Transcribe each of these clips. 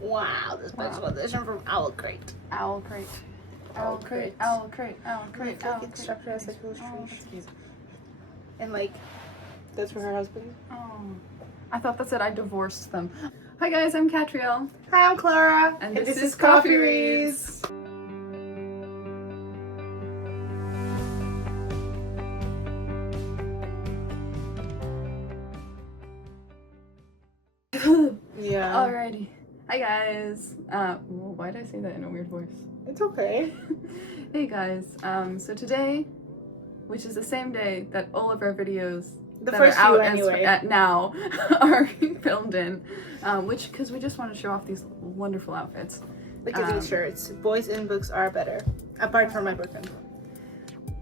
Wow, the special edition from Owl Crate. Owl Crate. Owl Crate. Owl Crate. Owl Crate. Owl Crate. It's structured as like illustration. Oh, And like, that's for her husband. oh. I thought that said I divorced them. Hi guys, I'm Catriel. Hi, I'm Klara. And this is Coffee Reads. Yeah. Alrighty. Hi guys. Why did I say that in a weird voice? It's okay. Hey guys. So today, which is the same day that all of our videos The that first are out few anyway. at now are filmed in, because we just want to show off these wonderful outfits. Look at these shirts. Boys in books are better. Apart from my boyfriend.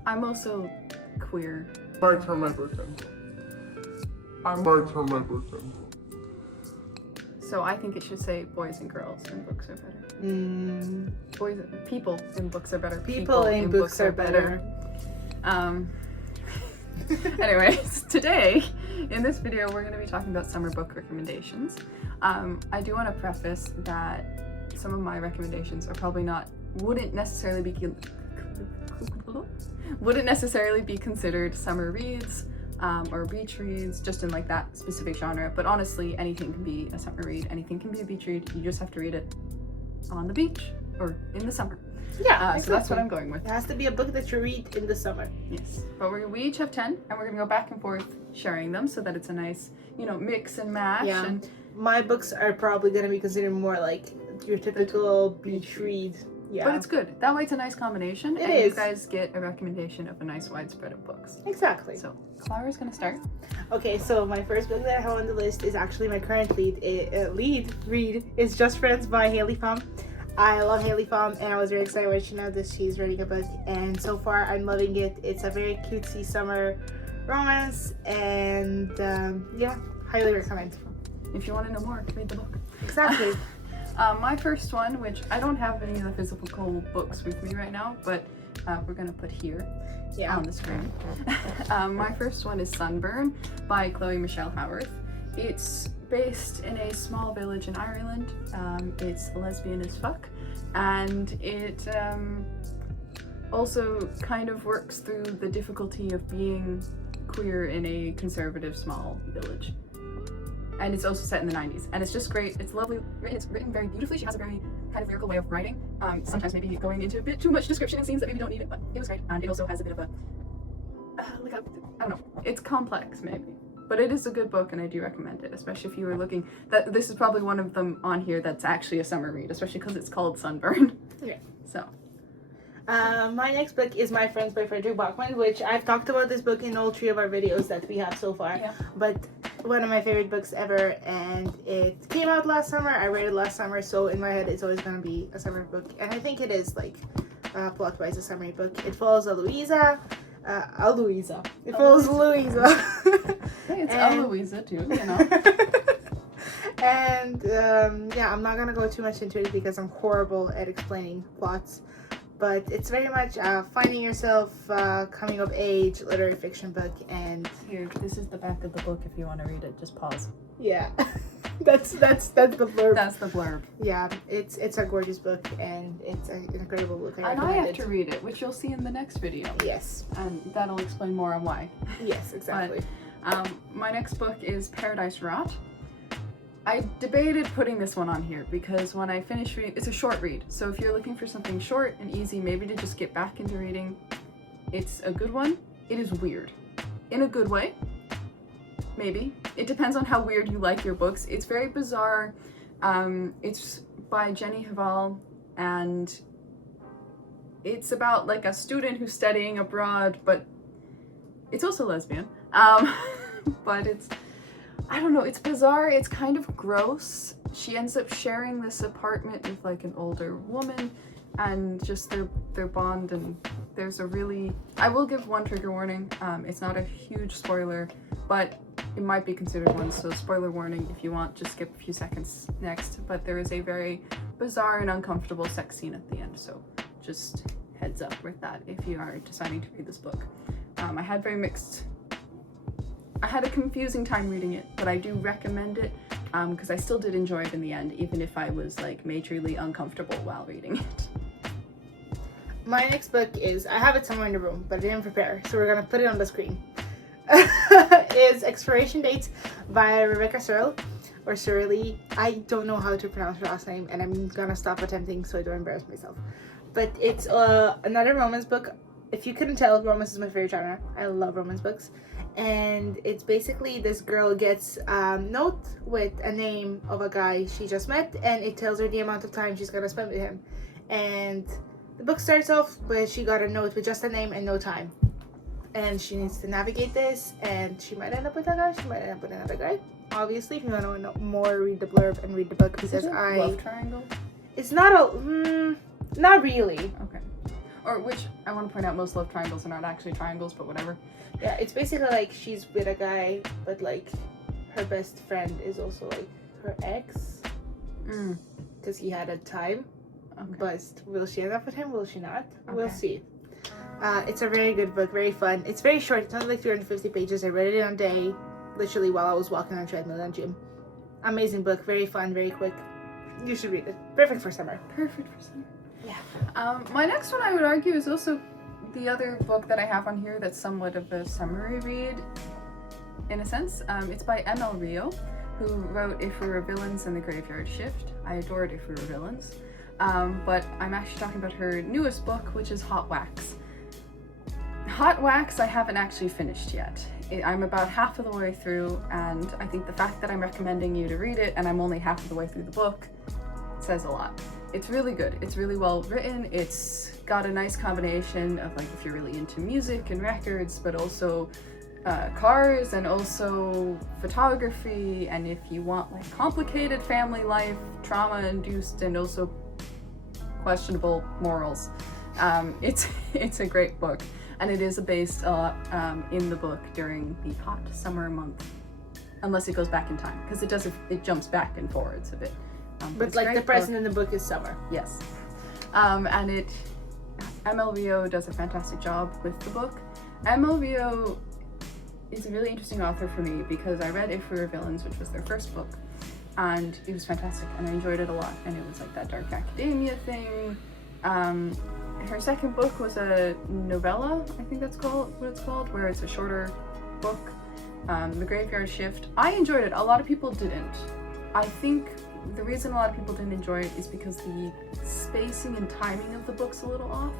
I'm also queer. Apart from my boyfriend. So I think it should say boys and girls in books are better. People in books are better. People in books are better. Anyways, today in this video we're going to be talking about summer book recommendations. I do want to preface that some of my recommendations are probably wouldn't necessarily be considered summer reads or beach reads, just in like that specific genre. But honestly, anything can be a summer read, anything can be a beach read. You just have to read it on the beach or in the summer. Yeah, So that's what I'm going with. It has to be a book that you read in the summer. Yes, but we each have 10, and we're gonna go back and forth sharing them so that it's a nice, mix and mash. Yeah. And My books are probably going to be considered more like your typical beach read. Yeah. But it's good. That way it's a nice combination, It and is. you guys get a recommendation of a nice widespread of books. Exactly. So Clara's gonna start. Okay, so my first book that I have on the list is actually my current lead read is Just Friends by Haley Pham. I love Haley Pham, and I was very excited when she announced that she's writing a book, and so far I'm loving it. It's a very cutesy summer romance, and yeah, highly recommend. If you want to know more, read the book. Exactly. My first one, which I don't have any of the physical books with me right now, but we're gonna put here on the screen. My first one is Sunburn by Chloe Michelle Howarth. It's based in a small village in Ireland. It's lesbian as fuck, and it also kind of works through the difficulty of being queer in a conservative small village. And it's also set in the 90s, and it's just great. It's lovely written. It's written very beautifully. She has a very kind of lyrical way of writing. Sometimes maybe going into a bit too much description in scenes that maybe don't need it, but it was great. And it also has a bit of a I don't know. It's complex maybe, but it is a good book, and I do recommend it, especially if you were looking. That this is probably one of them on here that's actually a summer read, especially because it's called Sunburn. Yeah. So. My next book is My Friends by Frederick Bachman, which I've talked about this book in all 3 of our videos that we have so far. Yeah. But one of my favorite books ever, and it came out last summer. I read it last summer, so in my head it's always going to be a summer book, and I think it is, like, plot-wise a summer book. It follows Louisa. It follows Louisa. Hey, it's Eloisa too, you know. And yeah, I'm not gonna go too much into it because I'm horrible at explaining plots. But it's very much finding yourself, coming of age, literary fiction book, and Here, this is the back of the book. If you want to read it, just pause. yeah, that's the blurb. That's the blurb. Yeah, it's a gorgeous book, and it's an incredible book. And I have to read it, which you'll see in the next video. Yes. And that'll explain more on why. Yes, exactly. But, my next book is Paradise Rot. I debated putting this one on here because when I finished reading, it's a short read. So if you're looking for something short and easy, maybe to just get back into reading, it's a good one. It is weird. In a good way. Maybe. It depends on how weird you like your books. It's very bizarre. It's by Jenny Haval, and it's about like a student who's studying abroad, but it's also lesbian. But I don't know, it's bizarre, it's kind of gross. She ends up sharing this apartment with like an older woman, and just their bond, and there's a really, I will give one trigger warning. It's not a huge spoiler, but it might be considered one, so spoiler warning if you want, just skip a few seconds next. But there is a very bizarre and uncomfortable sex scene at the end, so just heads up with that if you are deciding to read this book. I had a confusing time reading it, but I do recommend it because I still did enjoy it in the end, even if I was like majorly uncomfortable while reading it. My next book is, I have it somewhere in the room, but I didn't prepare, so we're gonna put it on the screen. Is Expiration Dates by Rebecca Searle, or Searle. I don't know how to pronounce her last name, and I'm gonna stop attempting so I don't embarrass myself. But it's another romance book. If you couldn't tell, romance is my favorite genre. I love romance books. And it's basically this girl gets a note with a name of a guy she just met, and it tells her the amount of time she's gonna spend with him. And the book starts off with she got a note with just a name and no time. And she needs to navigate this, and she might end up with a guy, she might end up with another guy. Obviously, if you want to know more, read the blurb and read the book, because Love triangle? It's not a... not really. Okay. Or which, I want to point out, most love triangles are not actually triangles, but whatever. Yeah, it's basically like she's with a guy, but like her best friend is also like her ex. Because he had a time. Okay. But will she end up with him? Will she not? Okay. We'll see. It's a very good book, very fun. It's very short. It's only like 350 pages. I read it in a day, literally while I was walking on a treadmill in the gym. Amazing book, very fun, very quick. You should read it. Perfect for summer. Perfect for summer. Yeah. My next one, I would argue, is also the other book that I have on here that's somewhat of a summary read, in a sense. It's by M.L. Rio, who wrote If We Were Villains and The Graveyard Shift. I adored If We Were Villains. But I'm actually talking about her newest book, which is Hot Wax. Hot Wax I haven't actually finished yet. I'm about half of the way through, and I think the fact that I'm recommending you to read it and I'm only half of the way through the book says a lot. It's really good. It's really well written. It's got a nice combination of, like, if you're really into music and records, but also cars and also photography, and if you want like complicated family life, trauma-induced and also questionable morals. It's a great book, and it is based in the book during the hot summer month, unless it goes back in time, because it jumps back and forwards a bit. But like the present in the book is summer. Yes. And M.L. Rio does a fantastic job with the book. M.L. Rio is a really interesting author for me because I read If We Were Villains, which was their first book, and it was fantastic and I enjoyed it a lot, and it was like that dark academia thing. Her second book was a novella, I think that's what it's called, where it's a shorter book, The Graveyard Shift. I enjoyed it. A lot of people didn't. I think the reason a lot of people didn't enjoy it is because the spacing and timing of the book's a little off.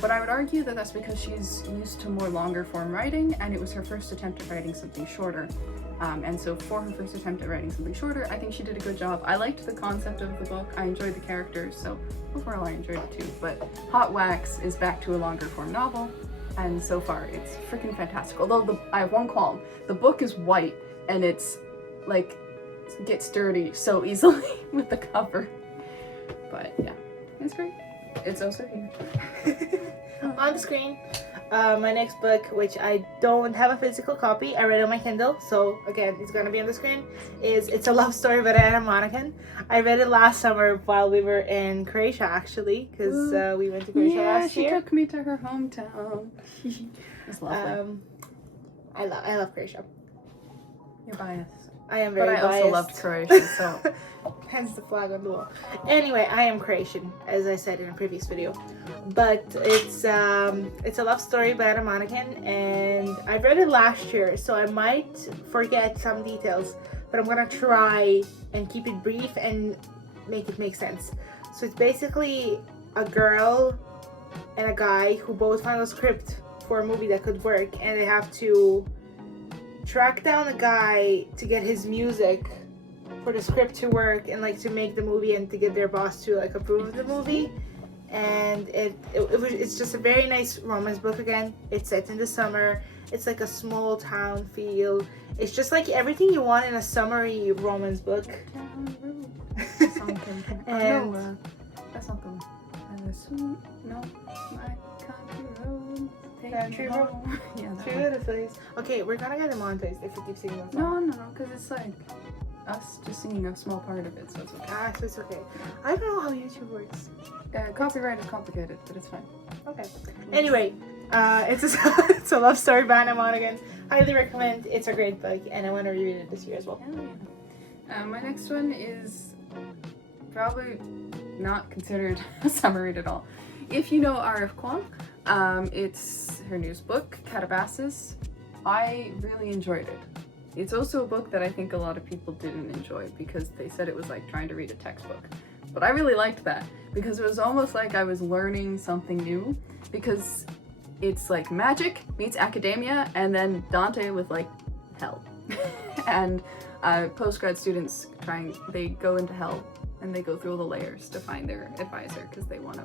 But I would argue that that's because she's used to more longer form writing, and it was her first attempt at writing something shorter. And so for her first attempt at writing something shorter, I think she did a good job. I liked the concept of the book. I enjoyed the characters, so overall I enjoyed it too. But Hot Wax is back to a longer form novel, and so far it's freaking fantastic. Although I have one qualm. The book is white, and it's like gets dirty so easily with the cover. But yeah, it's great. It's also here. On the screen, my next book, which I don't have a physical copy, I read it on my Kindle, so again, it's gonna be on the screen, is It's a Love Story by Anna Monaghan. I read it last summer while we were in Croatia, actually, because we went to Croatia last year. Yeah, she took me to her hometown. It's lovely. I love Croatia. You're biased. I am very biased. But I also loved Croatia, so... Hence the flag on the wall. Anyway, I am Croatian, as I said in a previous video. But it's a love story by Anna Monaghan, and I read it last year, so I might forget some details, but I'm gonna try and keep it brief and make it make sense. So it's basically a girl and a guy who both found a script for a movie that could work, and they have to track down a guy to get his music for the script to work and like to make the movie and to get their boss to like approve the movie. And it's just a very nice romance book. Again, it's set in the summer. It's like a small town feel. It's just like everything you want in a summery romance book. And that's not the one. No, my country road. Country road. Yeah, Through the place. Okay, we're gonna get demonetized if we keep singing that song. No, because it's like us just singing a small part of it, so it's okay. So it's okay. I don't know how YouTube works. Copyright is complicated, but it's fine. Okay. Anyway, it's a love story by Anna Monaghan. Highly recommend. It's a great book, and I want to reread it this year as well. My next one is probably not considered a summer read at all. If you know R.F. Kuang, it's her newest book, Catabasis. I really enjoyed it. It's also a book that I think a lot of people didn't enjoy because they said it was like trying to read a textbook. But I really liked that because it was almost like I was learning something new, because it's like magic meets academia and then Dante with like hell. And postgrad students they go into hell and they go through all the layers to find their advisor because they want to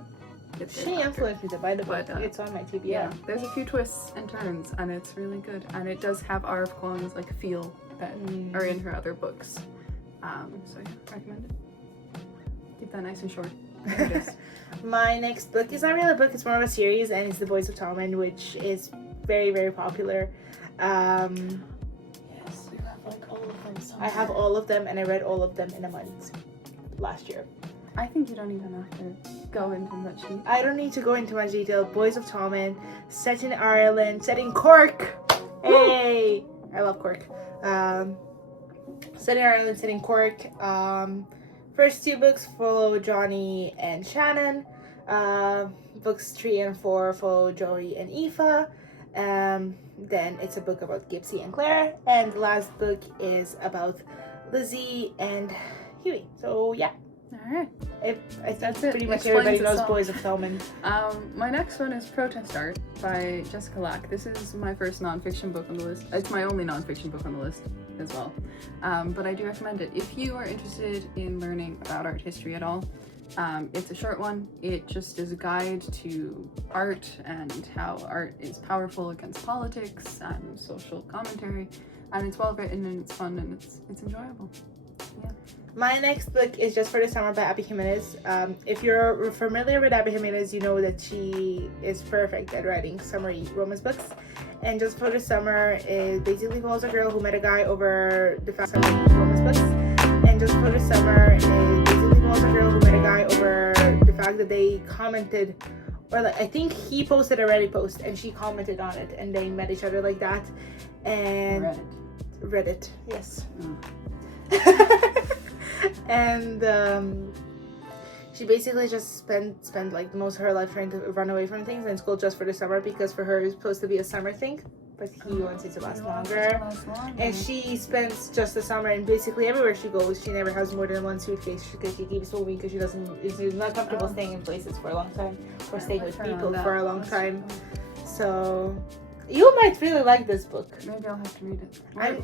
get their She doctor. influenced me to buy the book. But, It's on my TBR. Yeah, there's a few twists and turns and it's really good, and it does have R.F. Kuang's like feel that are in her other books. So yeah, recommend it. Keep that nice and short. There it is. My next book is not really a book, it's more of a series, and it's The Boys of Tommen, which is very, very popular. Yes, you have like all of them somewhere. I have all of them, and I read all of them in a month last year. I think you don't even have to go into much detail. I don't need to go into much detail. Boys of Tommen, set in Ireland, set in Cork. Hey! I love Cork. Set in Ireland, set in Cork. First two books follow Johnny and Shannon. Books 3 and 4 follow Joey and Aoife. Then it's a book about Gypsy and Claire. And the last book is about Lizzie and Huey. So yeah, Alright. I think That's it. pretty much Explains everybody knows itself. Boys of Tommen. My next one is Protest Art by Jessica Lack. This is my first nonfiction book on the list. It's my only nonfiction book on the list as well. But I do recommend it. If you are interested in learning about art history at all, it's a short one. It just is a guide to art and how art is powerful against politics and social commentary. And it's well written and it's fun and it's enjoyable. Yeah. My next book is Just for the Summer by Abby Jimenez. If you're familiar with Abby Jimenez, you know that she is perfect at writing summery romance books. And Just for the Summer is basically follows a girl who met a guy over the fact summer romance books. And Just for the Summer is basically follows a girl who met a guy over the fact that they commented, or like, I think he posted a Reddit post and she commented on it, and they met each other like that. And Reddit, yes. And she basically just spent like most of her life trying to run away from things in school just for the summer, because for her it's supposed to be a summer thing, but he wants it to last longer. And she spends just the summer, and basically everywhere she goes she never has more than one suitcase because she keeps moving, because she's not comfortable staying in places for a long time or staying with people for a long time. So you might really like this book. Maybe I'll have to read it.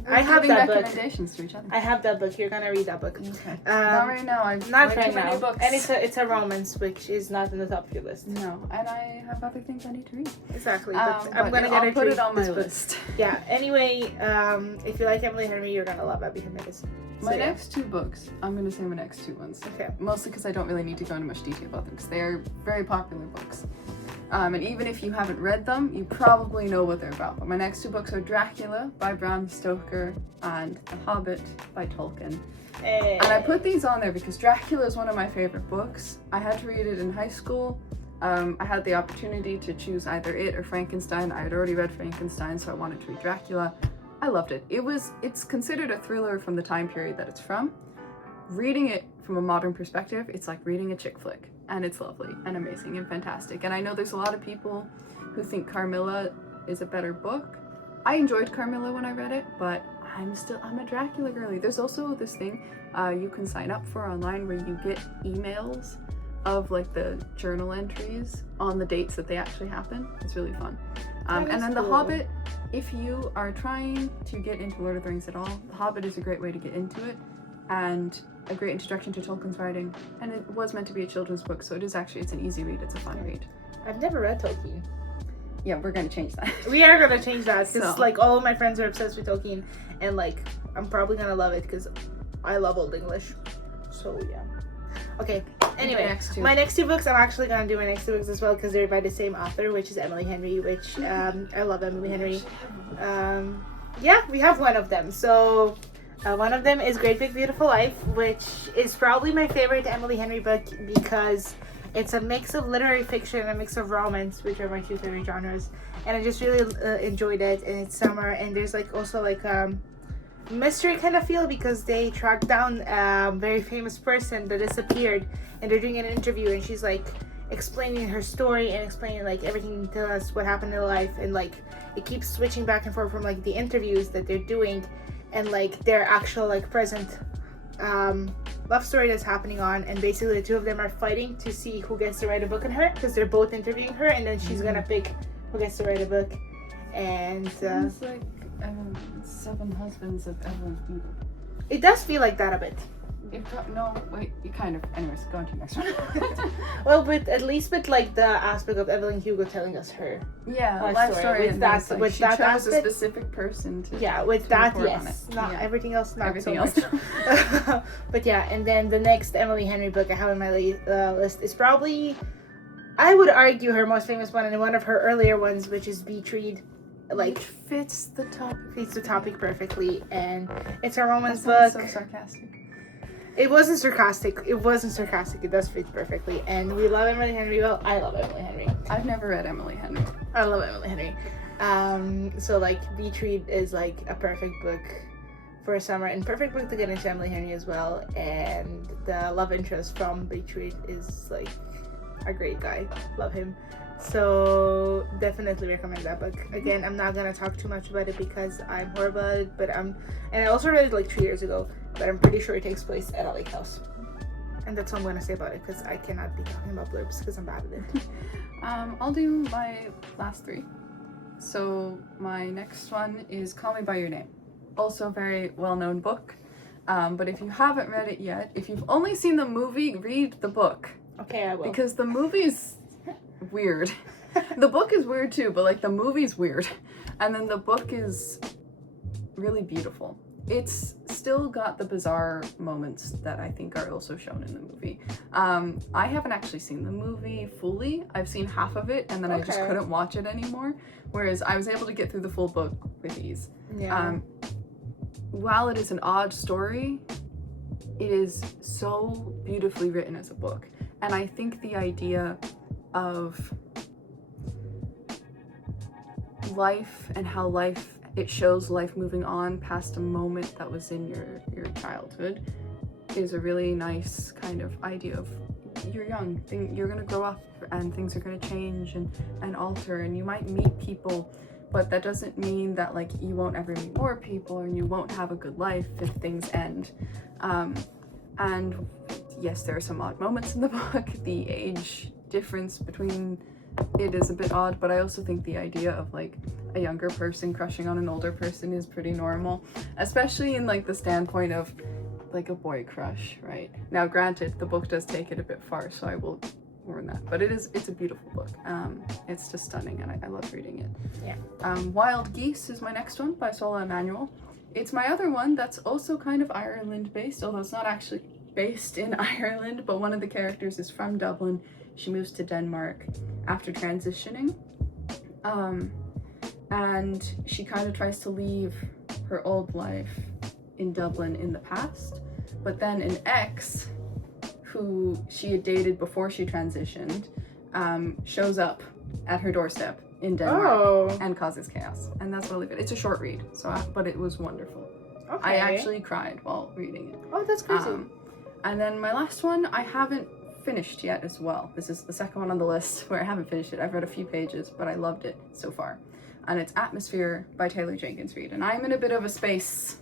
I have that book. Recommendations to each other. I have that book. You're gonna read that book. Okay. Not right now. I've Not read right too many now. books. And it's a romance, which is not in the top of your list. No, and I have other things I need to read. Exactly. But I'm gonna I'll get put it on my this book. list. Yeah. Anyway, if you like Emily Henry, you're gonna love Abby Jimenez. My next two books, I'm going to say my next two ones. Okay. Mostly because I don't really need to go into much detail about them because they are very popular books. And even if you haven't read them, you probably know what they're about. But my next two books are Dracula by Bram Stoker and The Hobbit by Tolkien. And I put these on there because Dracula is one of my favorite books. I had to read it in high school. I had the opportunity to choose either it or Frankenstein. I had already read Frankenstein, so I wanted to read Dracula. I loved it. It's considered a thriller from the time period that it's from. Reading it from a modern perspective, it's like reading a chick flick, and it's lovely and amazing and fantastic. And I know there's a lot of people who think Carmilla is a better book. I enjoyed Carmilla when I read it, but I'm a Dracula girly. There's also this thing you can sign up for online where you get emails of like the journal entries on the dates that they actually happen. It's really fun. And then The Hobbit, if you are trying to get into Lord of the Rings at all, The Hobbit is a great way to get into it and a great introduction to Tolkien's writing. And it was meant to be a children's book, so it's an easy read. It's a fun read. I've never read Tolkien. Yeah, we're going to change that. We are gonna change that because So. like all of my friends are obsessed with Tolkien, and like I'm probably gonna love it because I love Old English. So yeah. Okay. Anyway, my next two books, I'm actually gonna do my next two books as well because they're by the same author, which is Emily Henry, which I love Emily Henry. Yeah, we have one of them. So one of them is Great Big Beautiful Life, which is probably my favorite Emily Henry book because it's a mix of literary fiction and a mix of romance, which are my two favorite genres. And I just really enjoyed it. And it's summer, and there's like also like mystery kind of feel because they tracked down a very famous person that disappeared, and they're doing an interview, and she's like explaining her story and explaining like everything to us, what happened in her life, and like it keeps switching back and forth from like the interviews that they're doing and like their actual like present love story that's happening on, and basically the two of them are fighting to see who gets to write a book on her because they're both interviewing her, and then she's gonna pick who gets to write a book. And it's like 7 Husbands of Evelyn Hugo. it does feel like that a bit. No, wait, you kind of. Anyways, go on to the next one. Well, but at least with like the aspect of Evelyn Hugo telling us her life story. With and that, it's like with she that chose aspect, a specific person to. with to that, report on yes. it. Not everything else, not Everything so else. much. But yeah, and then the next Emily Henry book I have on my list is probably, I would argue, her most famous one and one of her earlier ones, which is Beach Read. Like Which fits the topic perfectly, and it's a romance That's book. so sarcastic. It wasn't sarcastic. It does fit perfectly, and we love Emily Henry. Well, I love Emily Henry. I've never read Emily Henry. I love Emily Henry. So like Beach Read is like a perfect book for a summer, and perfect book to get into Emily Henry as well. And the love interest from Beach Read is like a great guy. Love him. So definitely recommend that book. Again, I'm not gonna talk too much about it because I'm horrible at it, but and I also read it like 2 years ago, but I'm pretty sure it takes place at a lake house. And that's all I'm gonna say about it because I cannot be talking about blurbs because I'm bad at it. I'll do my last 3. So my next one is Call Me by Your Name. Also a very well-known book. But if you haven't read it yet, if you've only seen the movie, read the book. Okay, I will. Because the movie's weird. The book is weird too, but like the movie's weird. And then the book is really beautiful. It's still got the bizarre moments that I think are also shown in the movie. I haven't actually seen the movie fully. I've seen half of it, and then I just couldn't watch it anymore. Whereas I was able to get through the full book with ease. Yeah. While it is an odd story, it is so beautifully written as a book. And I think the idea of life and how it shows life moving on past a moment that was in your childhood is a really nice kind of idea of you're young, you're gonna grow up and things are gonna change and alter, and you might meet people, but that doesn't mean that like you won't ever meet more people and you won't have a good life if things end. And yes, there are some odd moments in the book. The age difference between it is a bit odd, but I also think the idea of like a younger person crushing on an older person is pretty normal, especially in like the standpoint of like a boy crush, right? Now granted, the book does take it a bit far, so I will warn that, but it's a beautiful book. It's just stunning, and I love reading it. Yeah. Wild Geese is my next one by Sola Emanuel. It's my other one that's also kind of Ireland based, although it's not actually based in Ireland, but one of the characters is from Dublin. She moves to Denmark after transitioning, and she kind of tries to leave her old life in Dublin in the past, but then an ex who she had dated before she transitioned shows up at her doorstep in Denmark and causes chaos, and that's really good. It's a short read, but it was wonderful. Okay. I actually cried while reading it. Oh, that's crazy. And then my last one, I haven't finished yet as well. This is the second one on the list where I haven't finished it. I've read a few pages, but I loved it so far. And it's Atmosphere by Taylor Jenkins Reid. And I'm in a bit of a space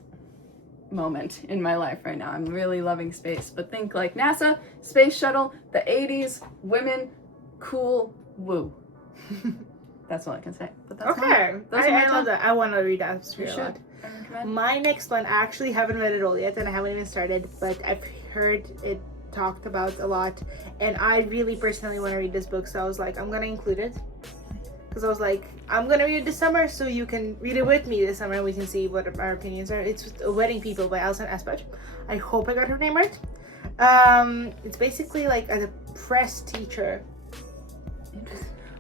moment in my life right now. I'm really loving space, but think like NASA, space shuttle, the 80s, women, cool, woo. That's all I can say. But that's okay. I love that. I want to read Atmosphere You a lot. should. My next one, I actually haven't read it all yet, and I haven't even started, but I've heard it talked about a lot, and I really personally want to read this book, so I was like, I'm gonna include it, because I was like, I'm gonna read it this summer, so you can read it with me this summer, and we can see what our opinions are. It's Wedding People by Alison Espach. I hope I got her name right. It's basically like a depressed teacher.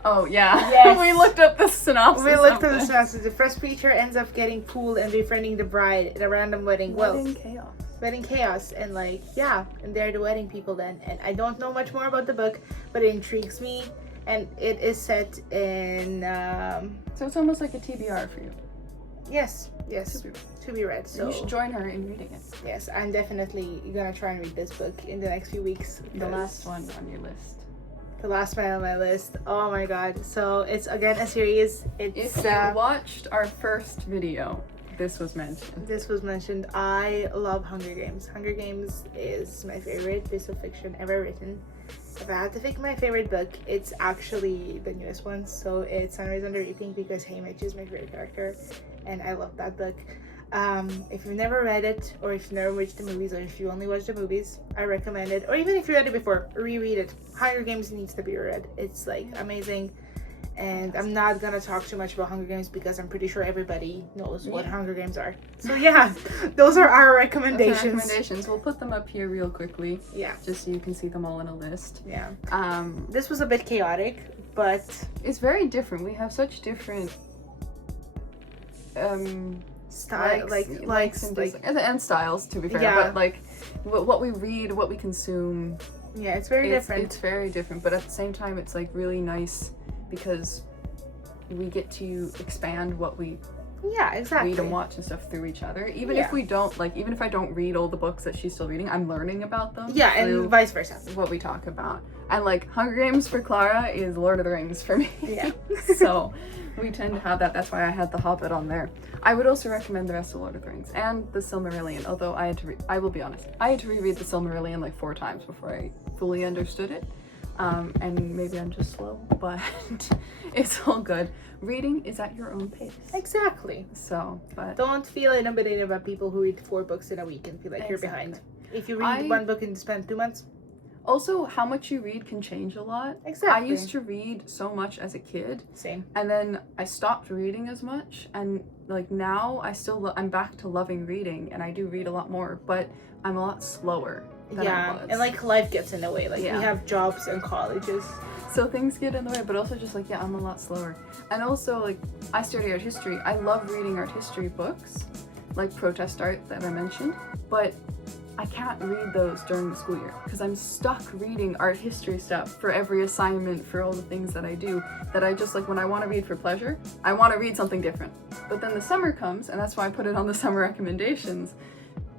Oh yeah. Yes. We looked up the synopsis. We looked at the synopsis. The first preacher ends up getting pulled and befriending the bride at a random wedding. Wedding chaos, and like, yeah, and they're the wedding people then. And I don't know much more about the book, but it intrigues me, and it is set in so it's almost like a TBR for you. Yes, to be read. So you should join her in reading it. yes, I'm definitely gonna try and read this book in the next few weeks. The last one on your list. The last one on my list. Oh my god. So it's again a series. It's If you watched our first video, this was mentioned. This was mentioned. I love Hunger Games. Hunger Games is my favorite piece of fiction ever written. If I had to pick my favorite book, it's actually the newest one. So it's Sunrise on the Reaping because Haymitch is my favorite character, and I love that book. If you've never read it, or if you've never watched the movies, or if you only watched the movies, I recommend it. Or even if you read it before, reread it. Hunger Games needs to be read. It's like amazing. And I'm not gonna talk too much about Hunger Games because I'm pretty sure everybody knows what Hunger Games are. So yeah, those are our recommendations. We'll put them up here real quickly. Yeah. Just so you can see them all in a list. Yeah. This This was a bit chaotic, but it's very different. We have such different style, likes and styles, to be fair. Yeah. But like what we read, what we consume. yeah, it's very different. It's very different, but at the same time, it's like really nice because we get to expand what we Yeah, exactly. read and watch and stuff through each other. Even Yeah. if we don't, like, even if I don't read all the books that she's still reading, I'm learning about them. Yeah, through and vice versa. what we talk about. And like Hunger Games for Klara is Lord of the Rings for me. Yeah. So we tend to have that. That's why I had The Hobbit on there. I would also recommend the rest of Lord of the Rings and the Silmarillion, although I will be honest, I had to reread the Silmarillion like 4 times before I fully understood it. And maybe I'm just slow, but it's all good. Reading is at your own pace. Exactly. So, but Don't feel intimidated about people who read 4 books in a week and feel like you're behind. If you read one book and spend 2 months. also how much you read can change a lot. Exactly. I used to read so much as a kid, Same. and then I stopped reading as much, and like now I'm back to loving reading, and I do read a lot more, but I'm a lot slower than I was. And like life gets in the way. Like Yeah. we have jobs and colleges. So things get in the way, but also just like, yeah, I'm a lot slower. And also like I study art history. I love reading art history books, like protest art that I mentioned, but I can't read those during the school year because I'm stuck reading art history stuff for every assignment, for all the things that I do, that I just like when I want to read for pleasure, I want to read something different. But then the summer comes, and that's why I put it on the summer recommendations.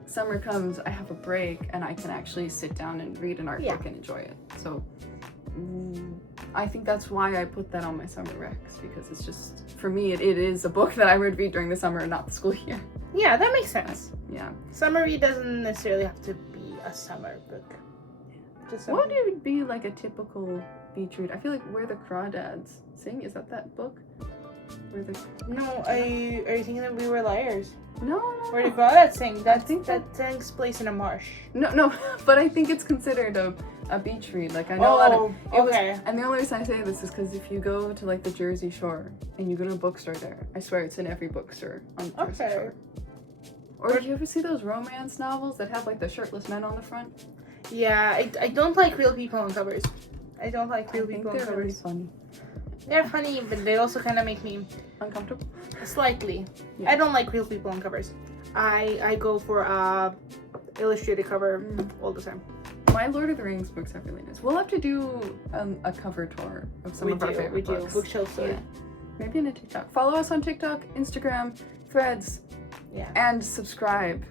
Summer comes, I have a break, and I can actually sit down and read an art book and enjoy it. So I think that's why I put that on my summer recs, because it's just, for me, it is a book that I would read during the summer and not the school year. Yeah, that makes sense. Yeah. Summer read doesn't necessarily have to be a summer book. Just What something. would be like a typical beach read? I feel like Where the Crawdads Sing, is that book? Where the No, are you thinking that We Were Liars? No. Where the crawdads sing? That think that takes place in a marsh. No, but I think it's considered a beach read. Like I know a lot of okay. and the only reason I say this is because if you go to like the Jersey Shore and you go to a bookstore there, I swear it's in every bookstore on the Jersey Shore. Or did you ever see those romance novels that have like the shirtless men on the front? Yeah, I don't like real people on covers. I don't like real I think people on they're really covers. funny. They're funny, but they also kind of make me Uncomfortable? slightly. Yeah. I don't like real people on covers. I go for a illustrated cover all the time. My Lord of the Rings books are really nice. We'll have to do a cover tour of some of our favorite books. Bookshelf story. Yeah. Maybe in a TikTok. Follow us on TikTok, Instagram, Threads, and subscribe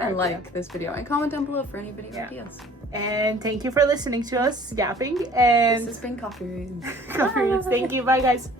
and like this video, and comment down below for any video ideas. And thank you for listening to us yapping. And This has been Coffee Reads. Thank you. Bye, guys.